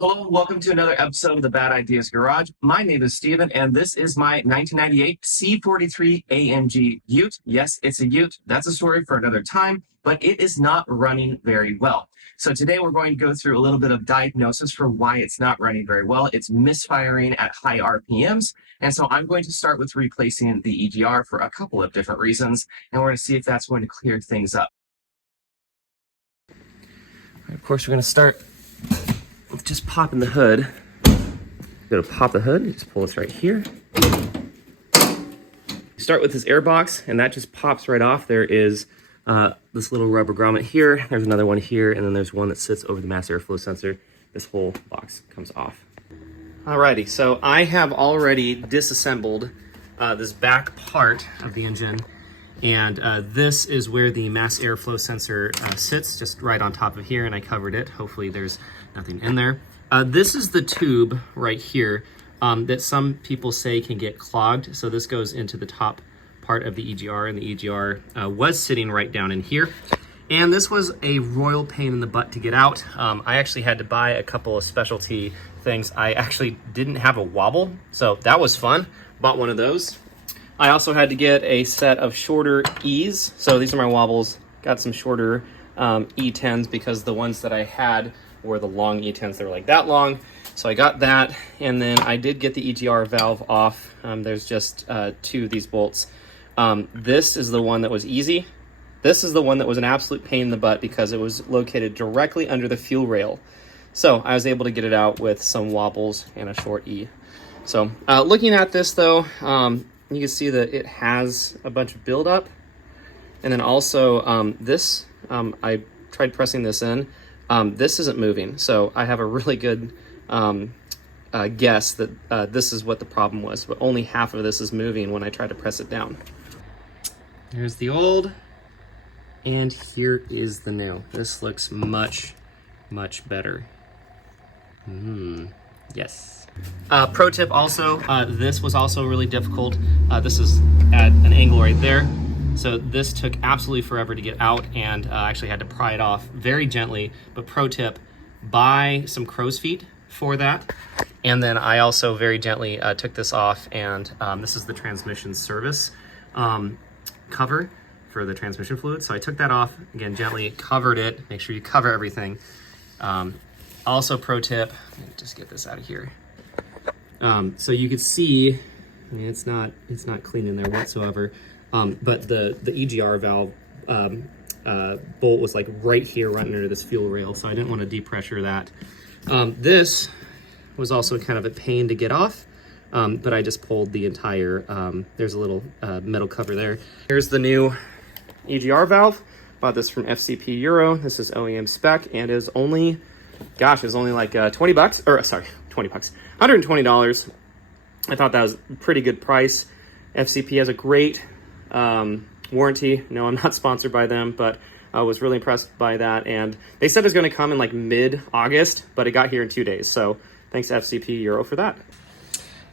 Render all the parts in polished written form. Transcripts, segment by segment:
Hello, and welcome to another episode of the Bad Ideas Garage. My name is Steven, and this is my 1998 C43 AMG Ute. Yes, it's a Ute. That's a story for another time, but it is not running very well. So today we're going to go through a little bit of diagnosis for why it's not running very well. It's misfiring at high RPMs, and so I'm going to start with replacing the EGR for a couple of different reasons, and we're going to see if that's going to clear things up. Of course, we're going to start with just popping the hood. Go to pop the hood, just pull this right here. You start with this air box, and that just pops right off. There is this little rubber grommet here. There's another one here, and then there's one that sits over the mass airflow sensor. This whole box comes off. Alrighty, so I have already disassembled this back part of the engine, and this is where the mass airflow sensor sits, just right on top of here, and I covered it. Hopefully there's nothing in there. This is the tube right here that some people say can get clogged. So this goes into the top part of the EGR, and the EGR was sitting right down in here. And this was a royal pain in the butt to get out. I actually had to buy a couple of specialty things. I actually didn't have a wobble, so that was fun. Bought one of those. I also had to get a set of shorter E's. So these are my wobbles. Got some shorter E10s because the ones that I had were the long E10s. They were like that long. So I got that, and then I did get the EGR valve off. There's just two of these bolts. This is the one that was easy. This is the one that was an absolute pain in the butt because it was located directly under the fuel rail. So I was able to get it out with some wobbles and a short E. So looking at this though, you can see that it has a bunch of buildup. And then also this, I tried pressing this in. This isn't moving, so I have a really good guess that this is what the problem was, but only half of this is moving when I try to press it down. Here's the old, and here is the new. This looks much, much better. Yes. Pro tip also, this was also really difficult. This is at an angle right there. So this took absolutely forever to get out, and I actually had to pry it off very gently. But pro tip, buy some crow's feet for that. And then I also very gently took this off, and this is the transmission service cover for the transmission fluid. So I took that off, again, gently covered it. Make sure you cover everything. Also pro tip, let me just get this out of here. So you can see, I mean, it's not clean in there whatsoever. But the EGR valve bolt was like right here running under this fuel rail, so I didn't want to depressure that. This was also kind of a pain to get off, but I just pulled the entire, there's a little metal cover there. Here's the new EGR valve. Bought this from FCP Euro. This is OEM spec, and is only, gosh, it's only like 20 bucks, or sorry, 20 bucks, $120. I thought that was a pretty good price. FCP has a great warranty. No, I'm not sponsored by them, but I was really impressed by that. And they said it was going to come in like mid-August, but it got here in 2 days. So thanks FCP Euro for that.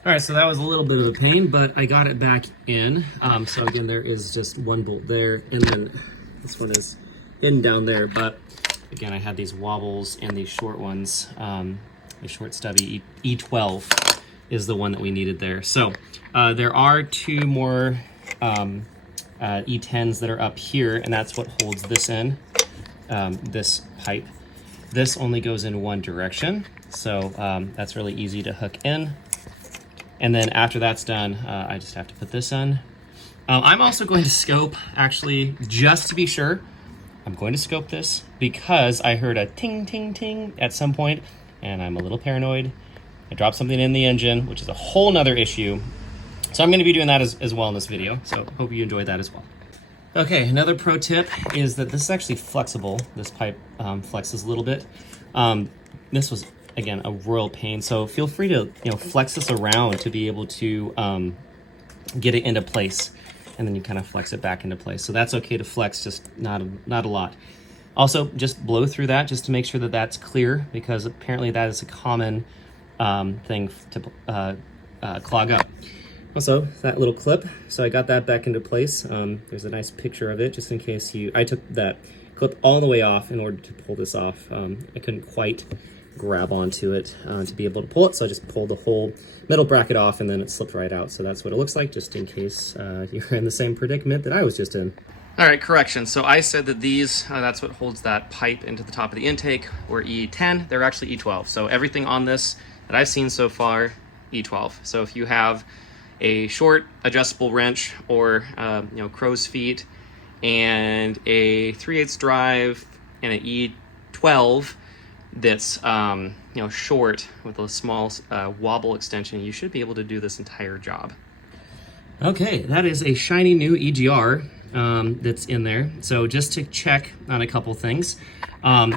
All right, so that was a little bit of a pain, but I got it back in. So again, there is just one bolt there, and then this one is in down there. But again, I had these wobbles and these short ones. The short stubby E12 is the one that we needed there. So there are two more E10s that are up here, and that's what holds this in, this pipe. This only goes in one direction, so that's really easy to hook in. And then after that's done, I just have to put this in. I'm also going to scope, actually, just to be sure. I'm going to scope this because I heard a ting, ting, ting at some point, and I'm a little paranoid. I dropped something in the engine, which is a whole nother issue. So I'm going to be doing that as well in this video, so hope you enjoyed that as well. Okay, another pro tip is that this is actually flexible. This pipe flexes a little bit. This was, again, a royal pain, so feel free to flex this around to be able to get it into place, and then you kind of flex it back into place. So that's okay to flex, just not a lot. Also, just blow through that just to make sure that that's clear, because apparently that is a common thing to clog up. Also, that little clip, so I got that back into place. There's a nice picture of it, just in case I took that clip all the way off in order to pull this off. I couldn't quite grab onto it to be able to pull it. So I just pulled the whole metal bracket off and then it slipped right out. So that's what it looks like, just in case you're in the same predicament that I was just in. All right, correction. So I said that these, that's what holds that pipe into the top of the intake, were E10. They're actually E12. So everything on this that I've seen so far, E12. So if you have a short adjustable wrench or crow's feet and a 3/8 drive and an E12 that's short with a small wobble extension, you should be able to do this entire job. Okay, that is a shiny new EGR that's in there. So just to check on a couple things,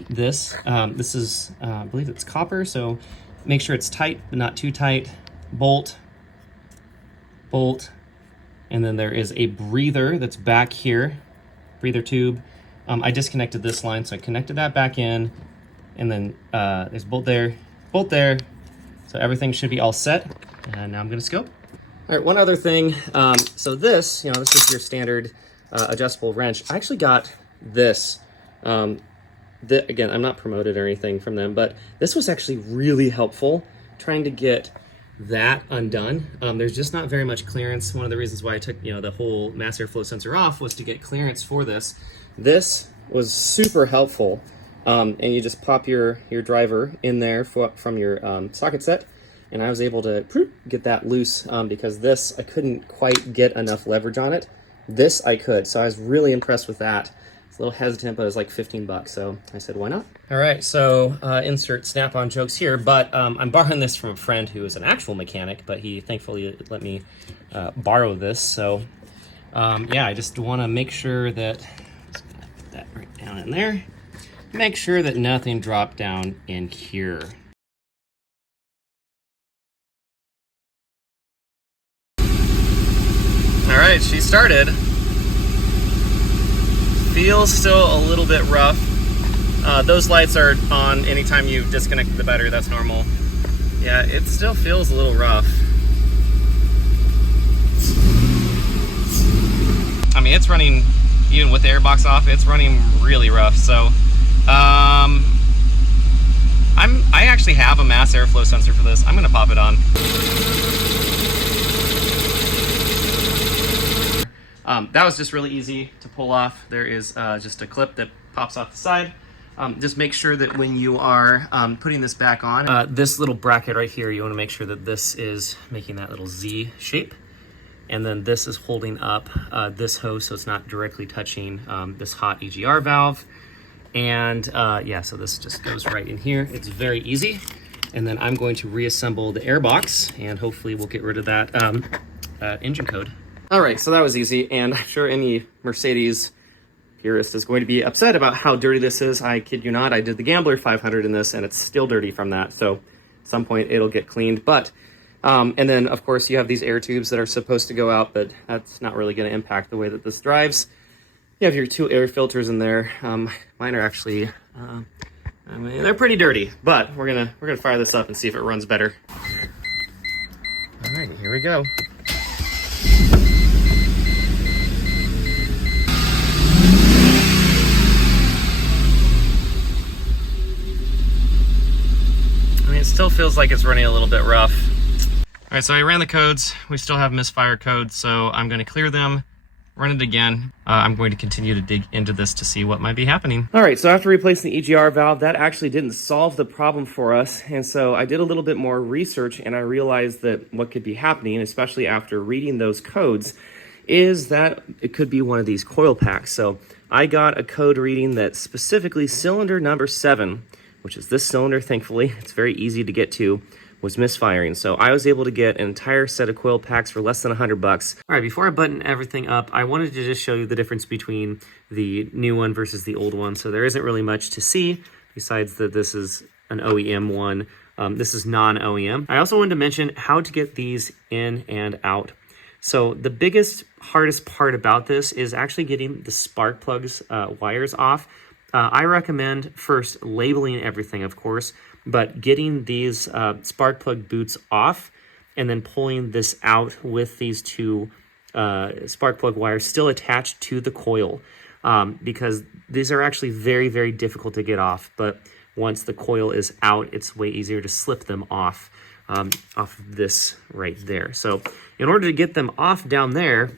this is I believe it's copper, so make sure it's tight but not too tight. Bolt, and then there is a breather that's back here, breather tube. I disconnected this line, so I connected that back in, and then there's bolt there, so everything should be all set. And now I'm gonna scope. All right, one other thing. So this is your standard adjustable wrench. I actually got this. Again, I'm not promoted or anything from them, but this was actually really helpful trying to get that undone. There's just not very much clearance. One of the reasons why I took the whole mass airflow sensor off was to get clearance for this. This was super helpful, and you just pop your driver in there from your socket set, and I was able to get that loose because this, I couldn't quite get enough leverage on it. This I could, so I was really impressed with that. It's a little hesitant, but it was like 15 bucks, so I said, why not? All right, so insert snap-on jokes here, but I'm borrowing this from a friend who is an actual mechanic, but he thankfully let me borrow this. So yeah, I just want to make sure that, let's put that right down in there, make sure that nothing dropped down in here. All right, she started. Feels still a little bit rough. Those lights are on anytime you disconnect the battery, that's normal. Yeah, it still feels a little rough. I mean, it's running, even with the airbox off, it's running really rough. So, I actually have a mass airflow sensor for this. I'm gonna pop it on. That was just really easy to pull off. There is just a clip that pops off the side. Just make sure that when you are putting this back on, this little bracket right here, you want to make sure that this is making that little Z shape. And then this is holding up this hose so it's not directly touching this hot EGR valve. And yeah, so this just goes right in here. It's very easy. And then I'm going to reassemble the airbox and hopefully we'll get rid of that engine code. All right, so that was easy, and I'm sure any Mercedes purist is going to be upset about how dirty this is. I kid you not, I did the Gambler 500 in this, and it's still dirty from that, so at some point it'll get cleaned. But, and then, of course, you have these air tubes that are supposed to go out, but that's not really going to impact the way that this drives. You have your two air filters in there. Mine are actually, I mean, they're pretty dirty, but we're gonna fire this up and see if it runs better. All right, here we go. It still feels like it's running a little bit rough. All right, so I ran the codes. We still have misfire codes, so I'm going to clear them, run it again. I'm going to continue to dig into this to see what might be happening. All right, so after replacing the EGR valve, that actually didn't solve the problem for us. And so I did a little bit more research and I realized that what could be happening, especially after reading those codes, is that it could be one of these coil packs. So I got a code reading that specifically cylinder number 7, which is this cylinder, thankfully, it's very easy to get to, was misfiring. So I was able to get an entire set of coil packs for less than $100. All right, before I button everything up, I wanted to just show you the difference between the new one versus the old one. So there isn't really much to see besides that this is an OEM one. This is non-OEM. I also wanted to mention how to get these in and out. So the biggest, hardest part about this is actually getting the spark plugs wires off. I recommend first labeling everything, of course, but getting these spark plug boots off and then pulling this out with these two spark plug wires still attached to the coil, because these are actually very, very difficult to get off. But once the coil is out, it's way easier to slip them off off of this right there. So in order to get them off down there,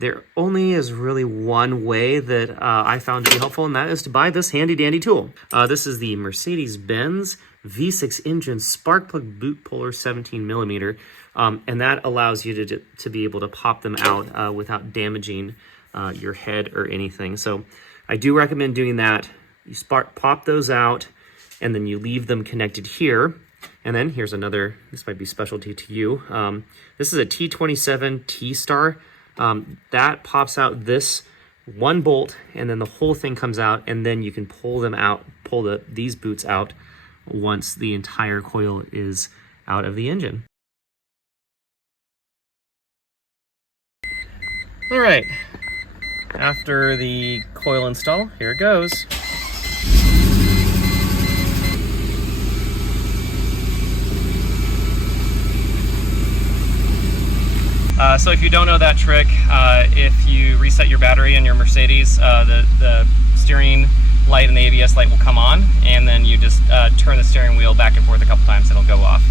there only is really one way that I found to be helpful, and that is to buy this handy dandy tool. This is the Mercedes-Benz V6 engine spark plug boot puller 17 millimeter, and that allows you to be able to pop them out without damaging your head or anything. So I do recommend doing that. You pop those out, and then you leave them connected here. And then here's another, this might be specialty to you. This is a T27 T-Star. That pops out this one bolt, and then the whole thing comes out, and then you can pull them out, pull these boots out once the entire coil is out of the engine. All right, after the coil install, here it goes. So if you don't know that trick, if you reset your battery in your Mercedes, the steering light and the ABS light will come on, and then you just turn the steering wheel back and forth a couple times and it'll go off.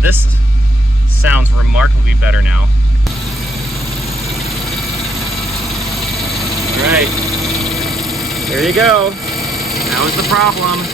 This sounds remarkably better now. All right, there you go. That was the problem.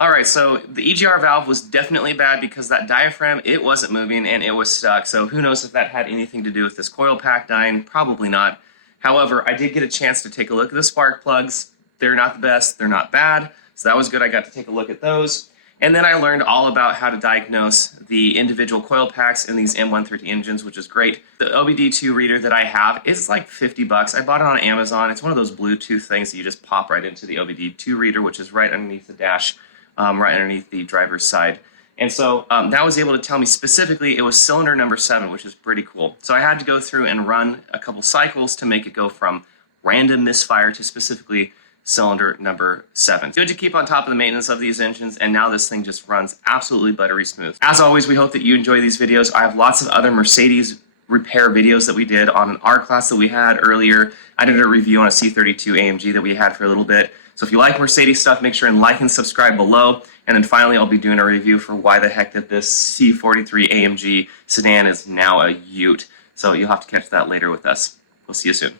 Alright, so the EGR valve was definitely bad because that diaphragm, it wasn't moving and it was stuck. So who knows if that had anything to do with this coil pack dying? Probably not. However, I did get a chance to take a look at the spark plugs. They're not the best, they're not bad. So that was good, I got to take a look at those. And then I learned all about how to diagnose the individual coil packs in these M130 engines, which is great. The OBD2 reader that I have is like 50 bucks. I bought it on Amazon. It's one of those Bluetooth things that you just pop right into the OBD2 reader, which is right underneath the dash. Right underneath the driver's side. And so that was able to tell me specifically it was cylinder number 7, which is pretty cool. So I had to go through and run a couple cycles to make it go from random misfire to specifically cylinder number 7. Good to keep on top of the maintenance of these engines, and now this thing just runs absolutely buttery smooth. As always, we hope that you enjoy these videos. I have lots of other Mercedes repair videos that we did on an R class that we had earlier. I did a review on a C43 AMG that we had for a little bit. So if you like Mercedes stuff, make sure and like and subscribe below. And then finally, I'll be doing a review for why the heck that this C43 AMG sedan is now a Ute. So you'll have to catch that later with us. We'll see you soon.